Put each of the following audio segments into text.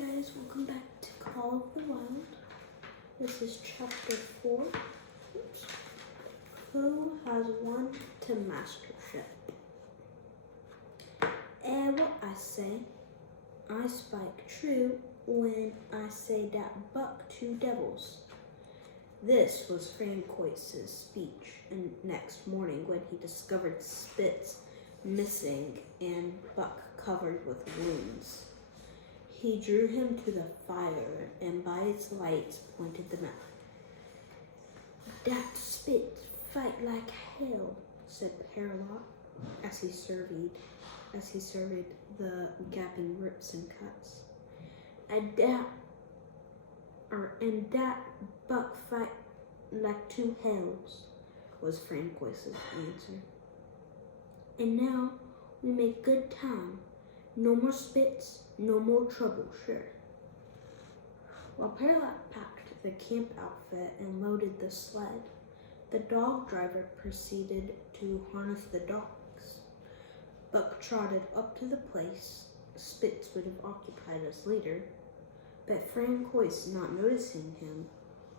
guys, welcome back to Call of the Wild. This is chapter 4. Oops. Who has won to mastership? What I say, I spike true when I say that buck two devils. This was Francois's speech and next morning when he discovered Spitz missing and Buck covered with wounds. He drew him to the fire and by its lights pointed them out. "That Spitz fight like hell," said Paralot as he surveyed the gaping rips and cuts. And that buck fight like two hells," was Francois's answer. "And now we make good time. No more Spitz, no more trouble, sure." While Paralot packed the camp outfit and loaded the sled, the dog driver proceeded to harness the dogs. Buck trotted up to the place Spitz would have occupied as leader, but Francois, not noticing him,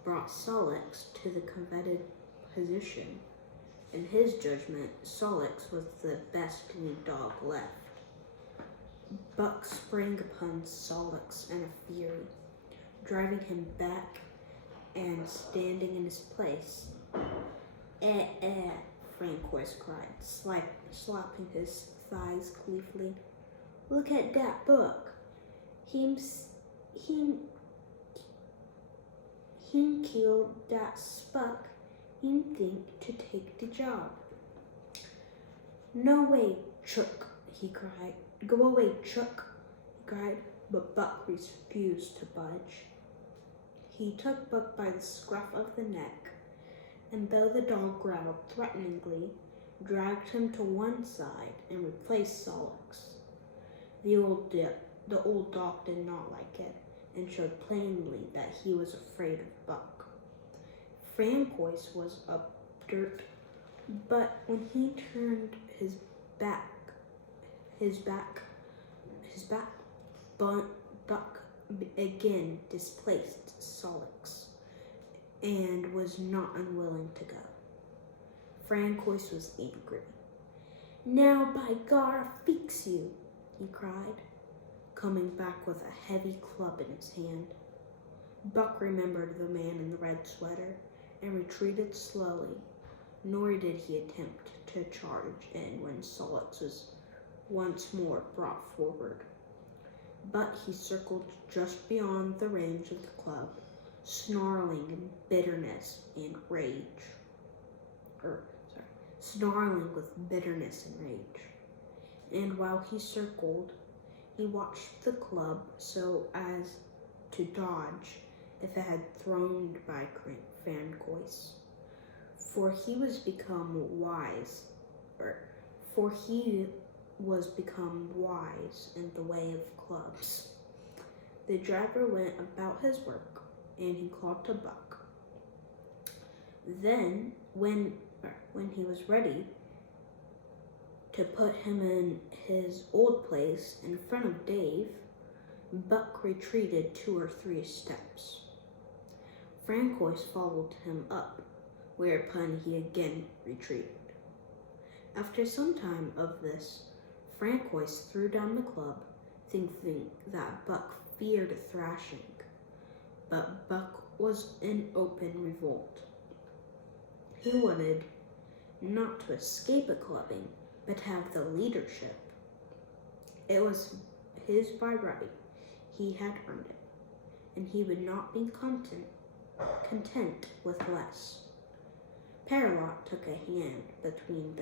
brought Solix to the coveted position. In his judgment, Solix was the best lead dog left. Buck sprang upon Solix in a fury, driving him back and standing in his place. Francois cried, slapping his thighs gleefully. "Look at that Buck. Him killed that Spuck. Him think to take the job." "No way, Chuck," he cried. "Go away, Chuck," he cried, but Buck refused to budge. He took Buck by the scruff of the neck, and though the dog growled threateningly, dragged him to one side and replaced Solix. The old dog did not like it, and showed plainly that he was afraid of Buck. Francois was up dirt, but when he turned his back, Buck again displaced Solix and was not unwilling to go. Francois was angry. "Now, by God, I'll fix you," he cried, coming back with a heavy club in his hand. Buck remembered the man in the red sweater and retreated slowly, nor did he attempt to charge in when Solix was once more brought forward. But he circled just beyond the range of the club, snarling with bitterness and rage. And while he circled, he watched the club so as to dodge if it had thrown by Francois. For he was become wise in the way of clubs. The driver went about his work, and he called to Buck. Then, when he was ready to put him in his old place in front of Dave, Buck retreated 2 or 3 steps. Francois followed him up, whereupon he again retreated. After some time of this, Francois threw down the club, thinking that Buck feared a thrashing, but Buck was in open revolt. He wanted not to escape a clubbing, but have the leadership. It was his by right. He had earned it, and he would not be content with less. Paralot took a hand. Between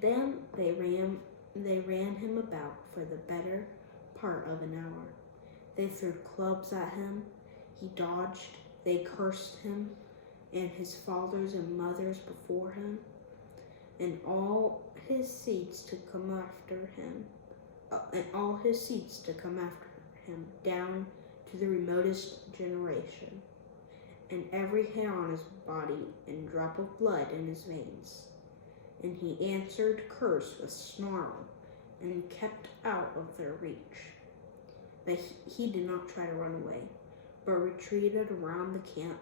them, they ran him about for the better part of an hour. They threw clubs at him. He dodged. They cursed him and his fathers and mothers before him, and all his seeds to come after him, down to the remotest generation, and every hair on his body and drop of blood in his veins. And he answered curse with snarl and kept out of their reach. But he did not try to run away, but retreated around the camp,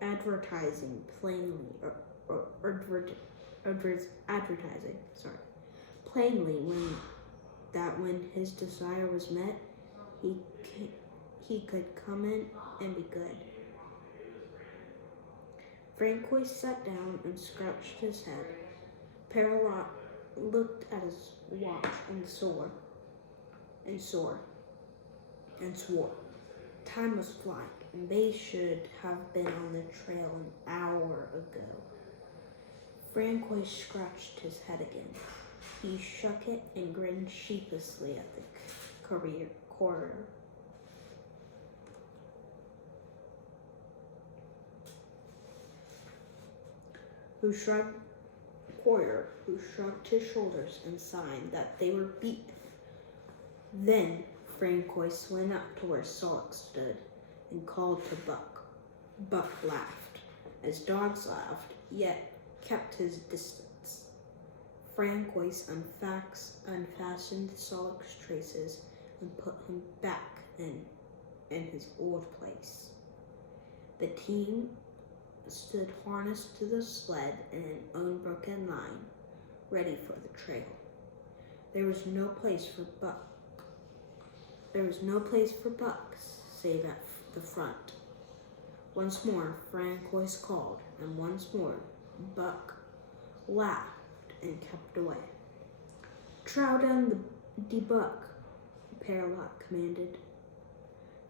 advertising plainly when his desire was met, he could come in and be good. Francois sat down and scratched his head. Père-Lot looked at his watch and swore. Time was flying, and they should have been on the trail an hour ago. Francois scratched his head again. He shook it and grinned sheepishly at the courier. Who shrugged his shoulders and signed that they were beaten. Then Francois went up to where Solix stood and called to Buck. Buck laughed, as dogs laughed, yet kept his distance. Francois unfastened Solix's traces and put him back in his old place. The team stood harnessed to the sled in an unbroken line, ready for the trail. There was no place for Bucks save at the front. Once more, Francois called, and once more, Buck laughed and kept away. "Trow down the buck," Père-Lot commanded.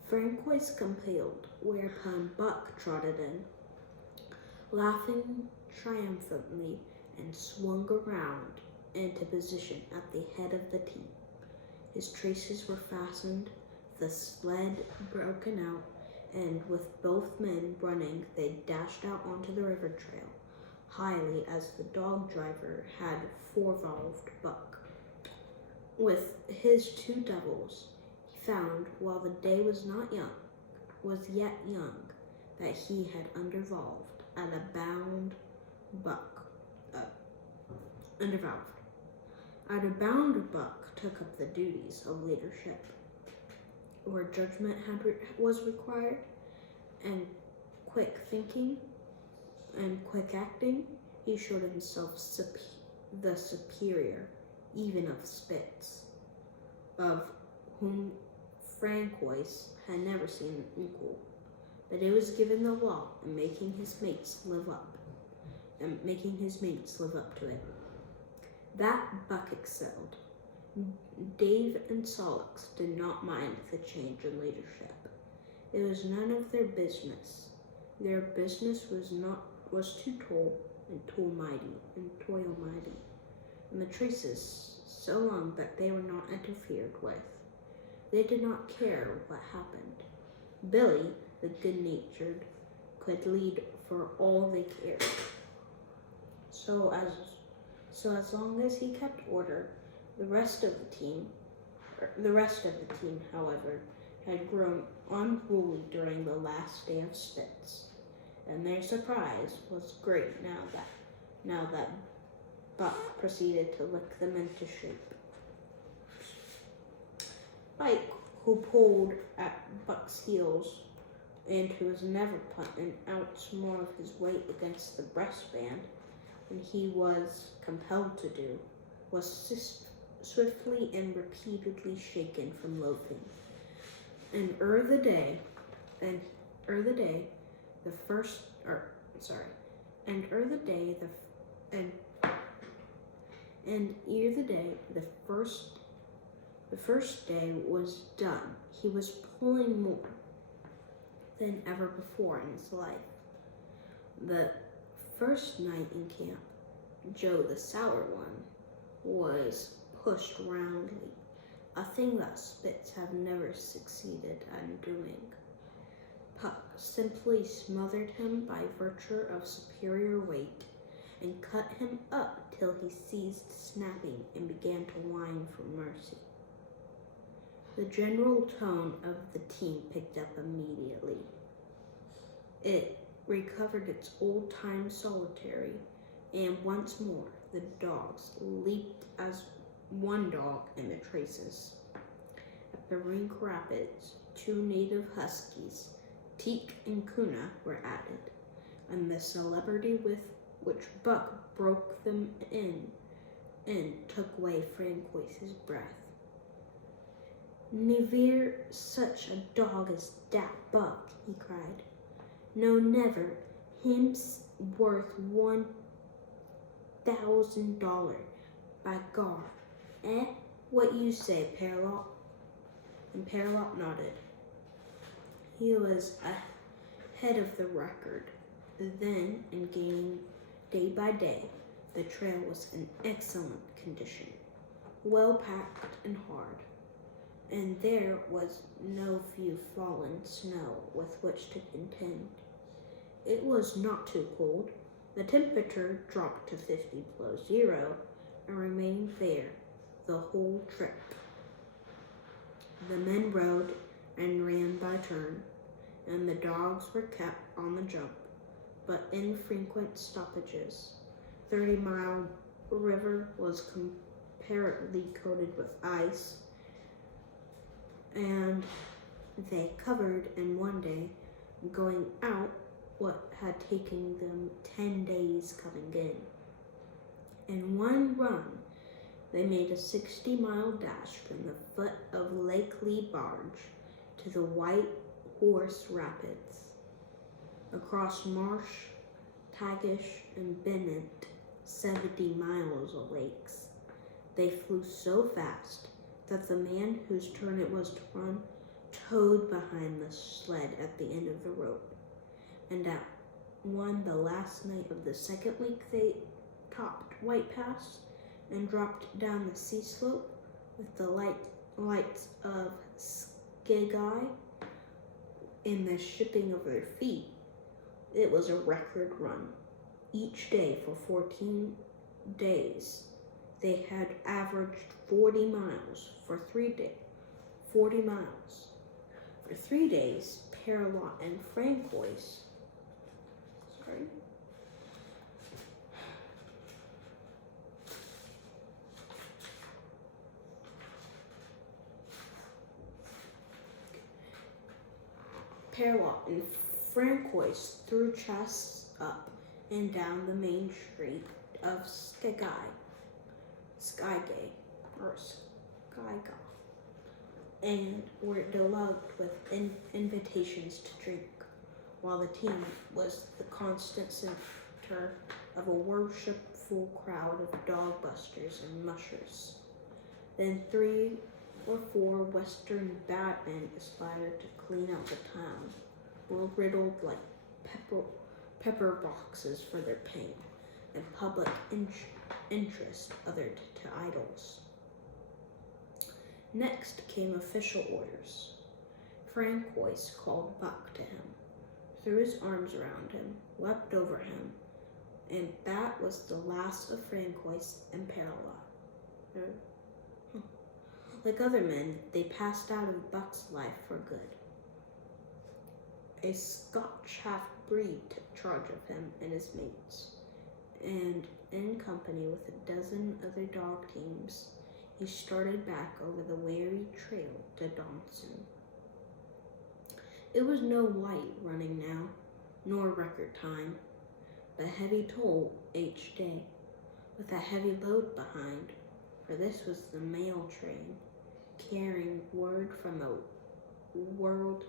Francois compelled, whereupon Buck trotted in, laughing triumphantly, and swung around into position at the head of the team. His traces were fastened, the sled broken out, and with both men running, they dashed out onto the river trail, highly as the dog driver had forevolved Buck. With his two devils, he found, while the day was yet young, that he had undervolved at a bound Buck took up the duties of leadership, where judgment was required, and quick thinking and quick acting. He showed himself the superior, even of Spitz, of whom Francois had never seen an equal. But it was given the law, and making his mates live up to it. That Buck excelled. Dave and Solix did not mind the change in leadership. It was none of their business. Their business was to toil mighty, and the traces so long that they were not interfered with. They did not care what happened. Billy, the good-natured, could lead for all they cared. So as long as he kept order, the rest of the team, however, had grown unruly during the last day of Spitz, and their surprise was great now that Buck proceeded to lick them into shape. Ike, who pulled at Buck's heels and who was never put an ounce more of his weight against the breastband than he was compelled to do, was swiftly and repeatedly shaken from loafing. And ere the day, the first day was done, he was pulling more than ever before in his life. The first night in camp, Joe the sour one was pushed roundly, a thing that Spitz have never succeeded at doing. Puck simply smothered him by virtue of superior weight and cut him up till he ceased snapping and began to whine for mercy. The general tone of the team picked up immediately. It recovered its old-time solitary, and once more the dogs leaped as one dog in the traces. At the Rink Rapids, 2 native huskies, Teak and Kuna, were added, and the celebrity with which Buck broke them in took away Francois's breath. "Never such a dog as dat Buck," he cried. "No, never. Him's worth $1,000, by gar. Eh? What you say, Pearlot?" And Pearlot nodded. He was ahead of the record then and gaining day by day. The trail was in excellent condition, well packed and hard, and there was no few fallen snow with which to contend. It was not too cold. The temperature dropped to 50 below zero and remained there the whole trip. The men rode and ran by turn, and the dogs were kept on the jump, but infrequent stoppages. 30-Mile River was comparatively coated with ice, and they covered in one day, going out what had taken them 10 days coming in. In one run, they made a 60-mile dash from the foot of Lake Lee Barge to the White Horse Rapids. Across Marsh, Tagish, and Bennett, 70 miles of lakes. They flew so fast that the man whose turn it was to run towed behind the sled at the end of the rope. And at the last night of the second week, they topped White Pass and dropped down the sea slope with the lights of Skageye in the shipping of their feet. It was a record run. Each day for 14 days, they had averaged 40 miles for 3 days. 40 miles. For 3 days, Pearlot and Francois threw chests up and down the main street of Skageye, and were delugged with invitations to drink, while the team was the constant center of a worshipful crowd of dog busters and mushers. Then 3 or 4 Western batmen aspired to clean out the town, were riddled like pepper boxes for their pain, and public interest othered to idols. Next came official orders. Francois called Buck to him, threw his arms around him, wept over him, and that was the last of Francois and Pearlot. Like other men, they passed out of Buck's life for good. A Scotch half-breed took charge of him and his mates, and in company with a dozen other dog teams, he started back over the weary trail to Dawson. It was no light running now, nor record time, but heavy toll each day, with a heavy load behind, for this was the mail train, carrying word from the world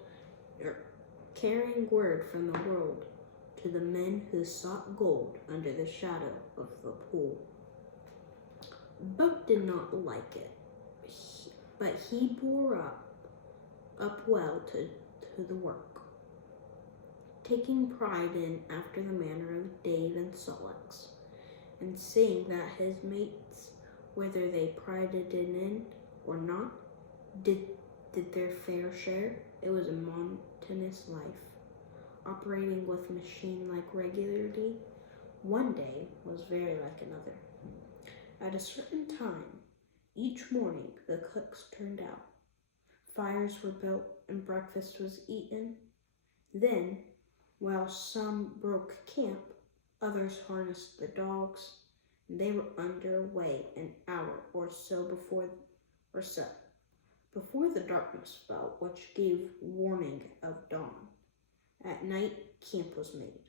to the men who sought gold under the shadow of the pool. Buck did not like it, but he bore up well to the work, taking pride in after the manner of Dave and Sol-leks, and seeing that his mates, whether they prided in or not, did their fair share. It was a monotonous life, operating with machine-like regularity. One day was very like another. At a certain time, each morning the cooks turned out. Fires were built and breakfast was eaten. Then, while some broke camp, others harnessed the dogs, and they were underway an hour or so before the darkness fell, which gave warning of dawn. At night, camp was made.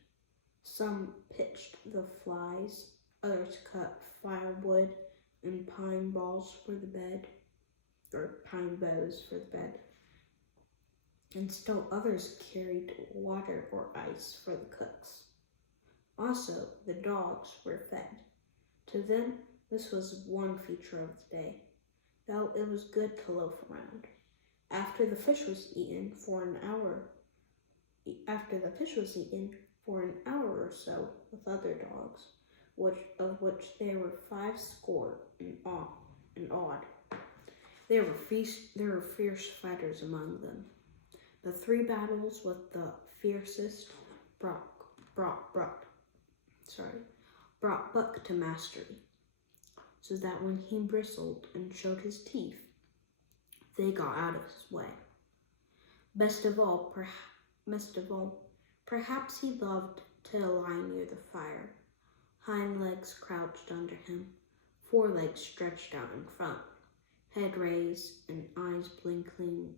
Some pitched the flies, others cut firewood and pine boughs for the bed, or pine boughs for the bed, and still others carried water or ice for the cooks. Also, the dogs were fed. To them, this was one feature of the day, though it was good to loaf around. After the fish was eaten for an hour or so with other dogs, of which there were 50 and odd. There were fierce fighters among them. The 3 battles with the fiercest brought Buck to mastery, so that when he bristled and showed his teeth, they got out of his way. Best of all, perhaps he loved to lie near the fire, hind legs crouched under him, forelegs stretched out in front, head raised and eyes blinking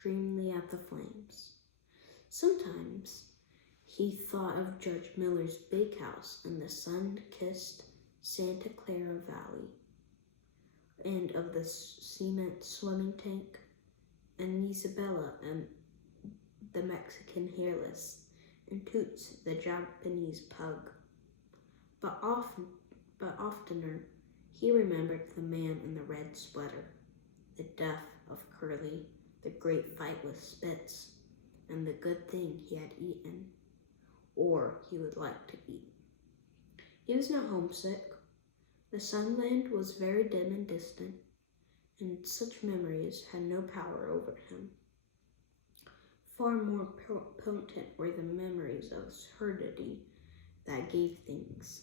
dreamily at the flames. Sometimes he thought of Judge Miller's big house in the sun-kissed Santa Clara Valley, and of the cement swimming tank, and Isabella and the Mexican hairless, and Toots the Japanese pug. But oftener he remembered the man in the red sweater, the death of Curly, the great fight with Spitz, and the good thing he had eaten, or he would like to eat. He was not homesick. The sunland was very dim and distant, and such memories had no power over him. Far more potent were the memories of surdity that gave things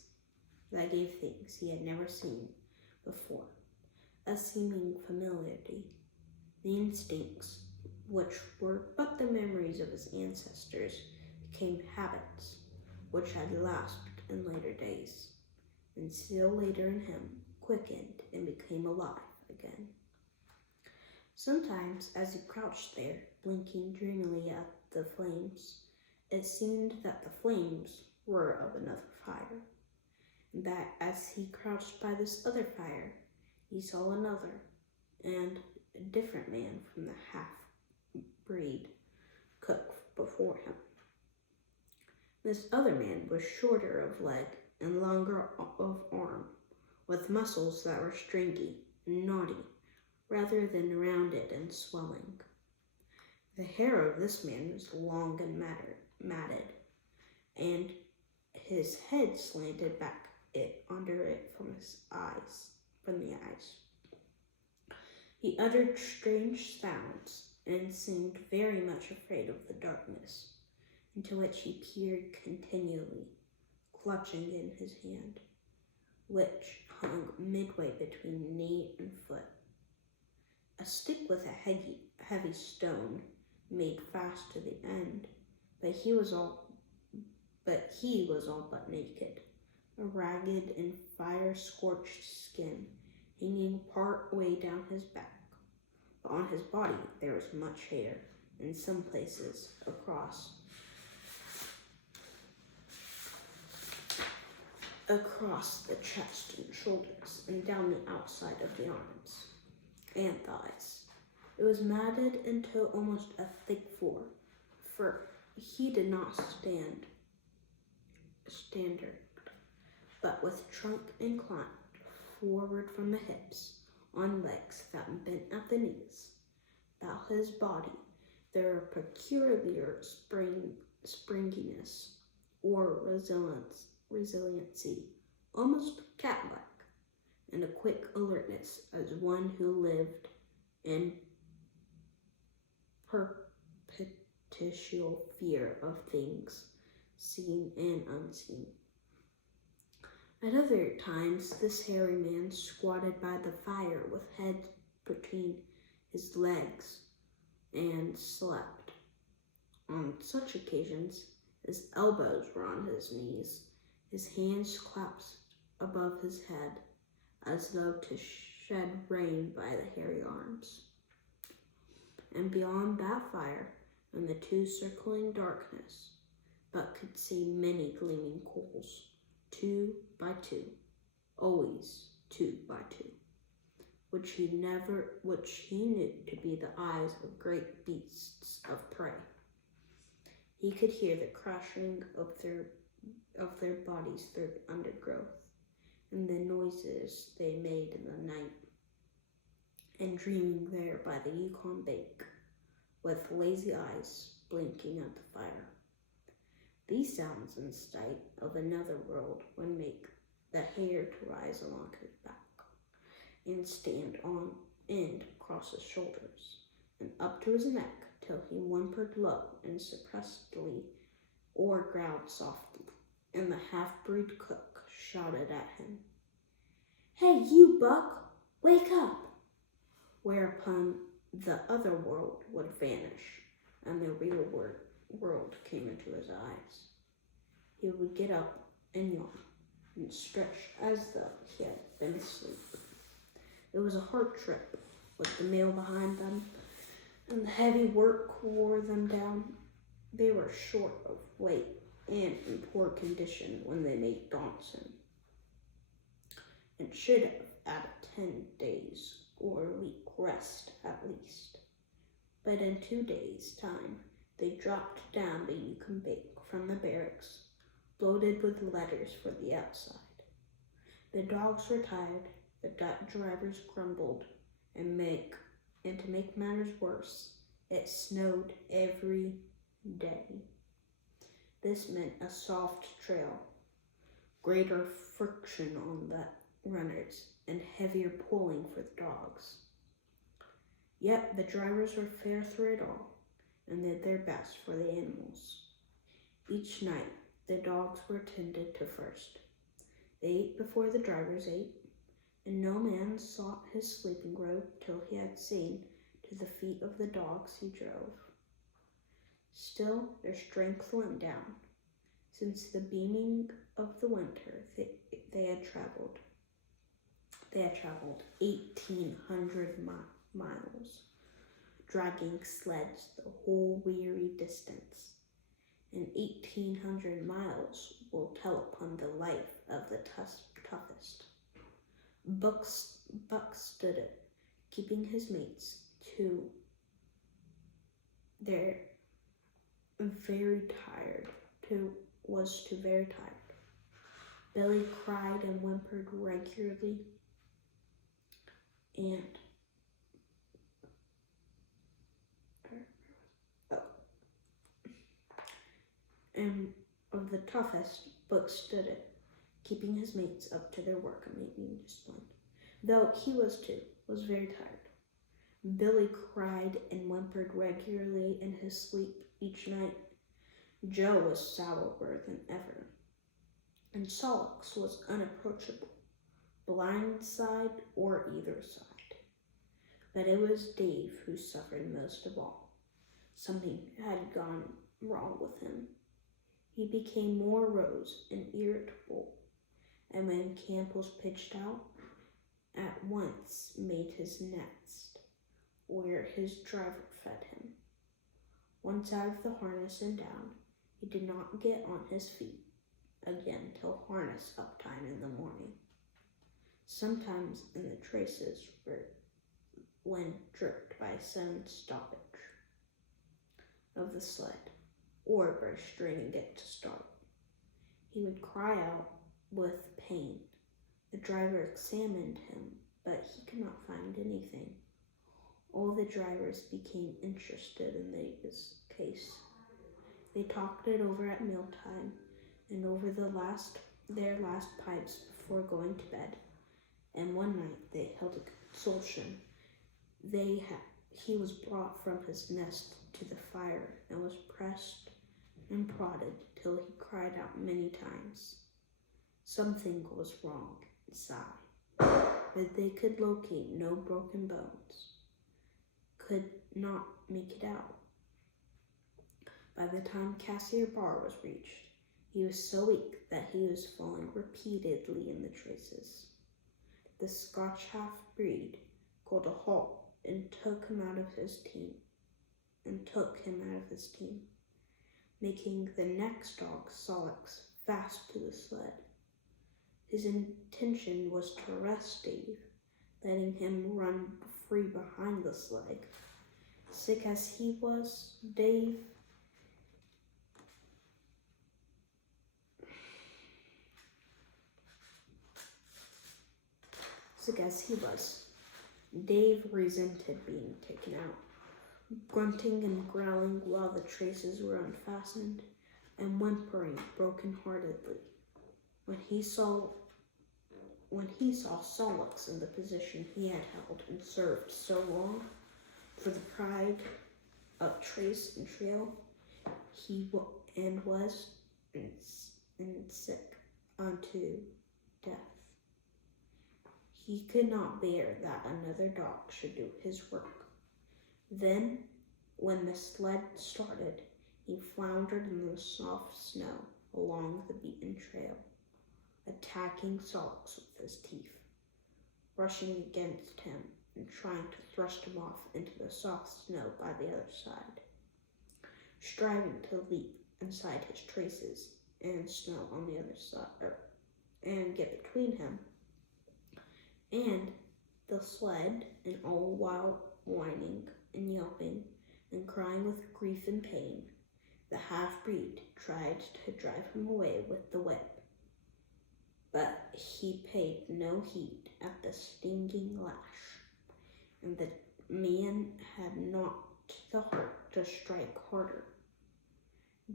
he had never seen before, a seeming familiarity, the instincts, which were but the memories of his ancestors, became habits, which had lapsed in later days, and still later in him quickened and became alive again. Sometimes, as he crouched there, blinking dreamily at the flames, it seemed that the flames were of another fire, and that as he crouched by this other fire, he saw another and a different man from the half-breed cook before him. This other man was shorter of leg and longer of arm, with muscles that were stringy and knotty, rather than rounded and swelling. The hair of this man was long and matted, and his head slanted back under it from the eyes. He uttered strange sounds and seemed very much afraid of the darkness, into which he peered continually, clutching in his hand, which hung midway between knee and foot. A stick with a heavy stone made fast to the end, but he was all but naked, a ragged and fire-scorched skin hanging part way down his back. But on his body there was much hair, in some places across the chest and shoulders, and down the outside of the arms and thighs. It was matted into almost a thick fur. He did not stand but with trunk inclined forward from the hips, on legs that bent at the knees. About his body there were peculiar springiness or resiliency, almost cat-like, and a quick alertness as one who lived in perpetual fear of things seen and unseen. At other times, this hairy man squatted by the fire with head between his legs and slept. On such occasions, his elbows were on his knees, His hands clasped above his head, as though to shed rain by the hairy arms. And beyond that fire, in the two circling darkness, Buck could see many gleaming coals, 2 by 2, always 2 by 2, which he knew to be the eyes of great beasts of prey. He could hear the crashing of their bodies through the undergrowth, and the noises they made in the night, and dreaming there by the Yukon Lake, with lazy eyes blinking at the fire. These sounds in sight of another world would make the hair to rise along his back, and stand on end across his shoulders, and up to his neck, till he whimpered low and suppressedly, or growled softly, and the half-breed cook shouted at him, "Hey, you, Buck, wake up!" Whereupon the other world would vanish, and the real world came into his eyes. He would get up and yawn, and stretch as though he had been asleep. It was a hard trip, with the mail behind them, and the heavy work wore them down. They were short of weight and in poor condition when they made Dawson, and should have added 10 days or a week rest at least. But in 2 days' time, they dropped down the Yukon Lake from the barracks, loaded with letters for the outside. The dogs were tired, the drivers grumbled, and to make matters worse, it snowed every day. This meant a soft trail, greater friction on the runners, and heavier pulling for the dogs. Yet the drivers were fair through it all, and did their best for the animals. Each night, the dogs were tended to first. They ate before the drivers ate, and no man sought his sleeping robe till he had seen to the feet of the dogs he drove. Still, their strength went down. Since the beginning of the winter, they had traveled 1,800 miles, dragging sleds the whole weary distance. And 1,800 miles will tell upon the life of the toughest. Buck stood it, keeping his mates to their very tired. Billy cried and whimpered regularly, and of the toughest, Buck stood it, keeping his mates up to their work and making discipline, though he was very tired. Billy cried and whimpered regularly in his sleep each night. Joe was sourer than ever, and Solix was unapproachable, blind side or either side. But it was Dave who suffered most of all. Something had gone wrong with him. He became more morose and irritable, and when camp was pitched out, at once made his nest, where his driver fed him. Once out of the harness and down, he did not get on his feet again till harness up time in the morning. Sometimes in the traces when jerked by a sudden stoppage of the sled, or by straining it to start. He would cry out with pain. The driver examined him, but he could not find anything. All the drivers became interested in his case. They talked it over at mealtime and over their last pipes before going to bed. And one night they held a consultation. He was brought from his nest to the fire and was pressed and prodded till he cried out many times. Something was wrong inside, but they could locate no broken bones, could not make it out. By the time Cassiar Bar was reached, He was so weak that he was falling repeatedly in the traces. The Scotch half-breed called a halt and took him out of his team, making the next dog, Solix, fast to the sled. His intention was to arrest Dave, letting him run free behind the sled. Sick as he was, Dave resented being taken out, grunting and growling while the traces were unfastened, and whimpering broken-heartedly. When he saw Solix in the position he had held and served so long for the pride of Trace and Trail, he was sick unto death. He could not bear that another dog should do his work. Then, when the sled started, he floundered in the soft snow along the beaten trail, attacking Solix with his teeth, rushing against him and trying to thrust him off into the soft snow by the other side, striving to leap inside his traces and snow on the other side, and get between him and the sled, and all while whining and yelping and crying with grief and pain. The half-breed tried to drive him away with the whip, but he paid no heed at the stinging lash, and the man had not the heart to strike harder.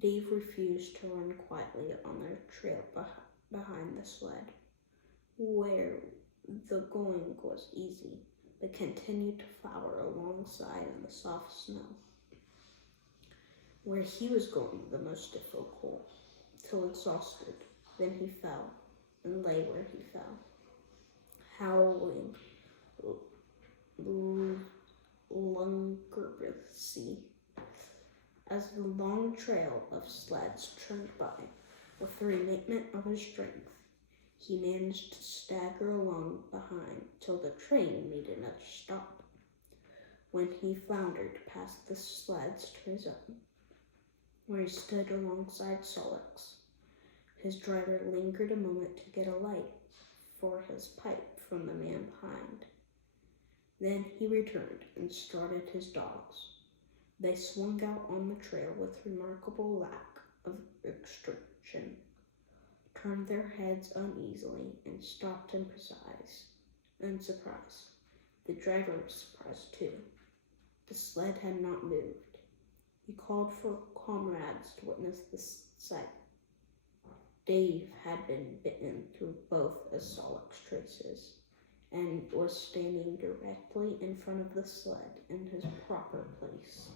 Dave refused to run quietly on their trail behind the sled, where the going was easy, but continued to flower alongside in the soft snow, where he was going the most difficult, till exhausted. Then he fell, and lay where he fell, howling languorously as the long trail of sleds turned by. With the remnant of his strength, he managed to stagger along behind till the train made another stop. When he floundered past the sleds to his own, where he stood alongside Solix, his driver lingered a moment to get a light for his pipe from the man behind. Then he returned and started his dogs. They swung out on the trail with remarkable lack of restriction, turned their heads uneasily, and stopped in surprise. The driver was surprised too. The sled had not moved. He called for comrades to witness the sight. Dave had been bitten through both of Solix's traces and was standing directly in front of the sled in his proper place.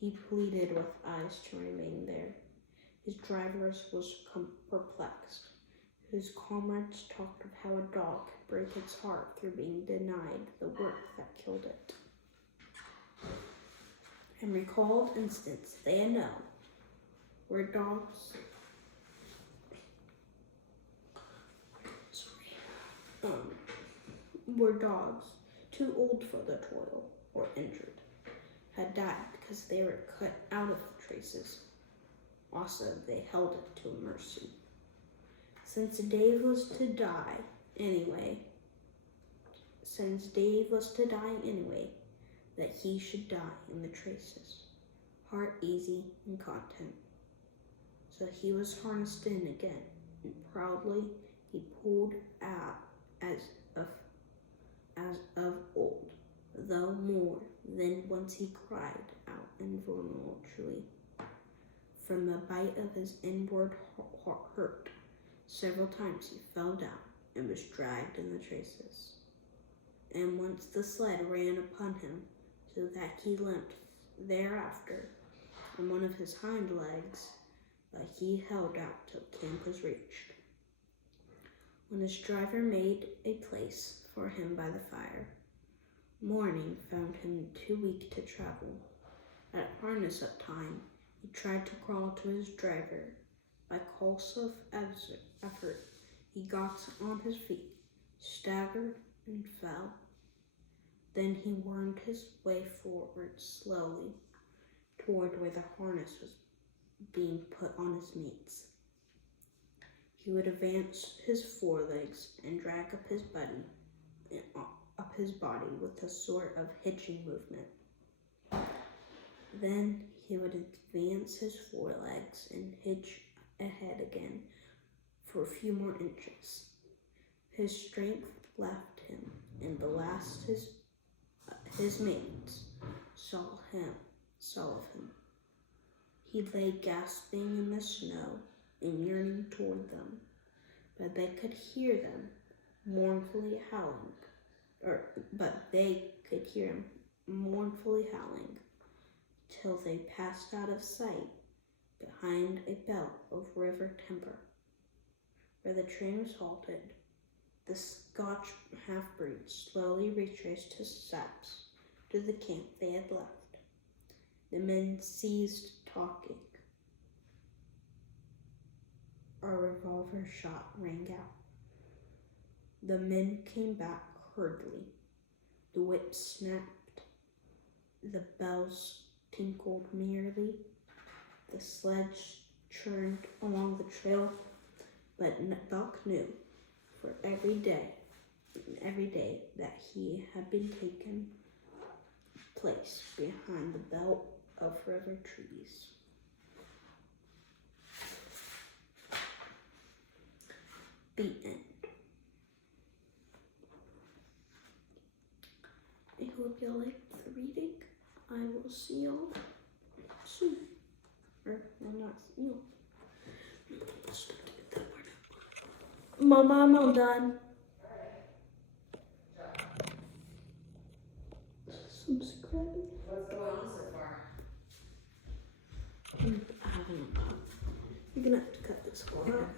He pleaded with eyes to remain there. His driver was perplexed. His comrades talked of how a dog could break its heart through being denied the work that killed it, and recalled instances they had known where dogs too old for the toil or injured had died because they were cut out of the traces. Also, they held it to mercy. Since Dave was to die anyway, that he should die in the traces, heart easy and content. So he was harnessed in again, and proudly he pulled out as of old, though more than once he cried out involuntarily from the bite of his inward hurt. Several times he fell down and was dragged in the traces, and once the sled ran upon him so that he limped thereafter on one of his hind legs, but he held out till camp was reached. When his driver made a place for him by the fire, morning found him too weak to travel. At harness-up time, he tried to crawl to his driver, By convulsive effort, he got on his feet, staggered, and fell. Then he wormed his way forward slowly toward where the harness was being put on his mates. He would advance his forelegs and drag up his body with a sort of hitching movement. Then he would advance his forelegs and hitch ahead again for a few more inches. His strength left him, and the last his mates saw of him. He lay gasping in the snow and yearning toward them, but they could hear him mournfully howling, till they passed out of sight behind a belt of river timber. Where the train was halted, the Scotch half-breed slowly retraced his steps to the camp they had left. The men ceased talking. A revolver shot rang out. The men came back hurriedly. The whips snapped. The bells tinkled merrily. The sledge churned along the trail. But Buck knew for every day that he had been taken place behind the belt of river trees. The end. I hope y'all liked the reading. I will see y'all soon. Or, well, not see y'all. Mama, I'm all done. Subscribe. What's going on so far? I haven't. You're gonna have to cut this part out.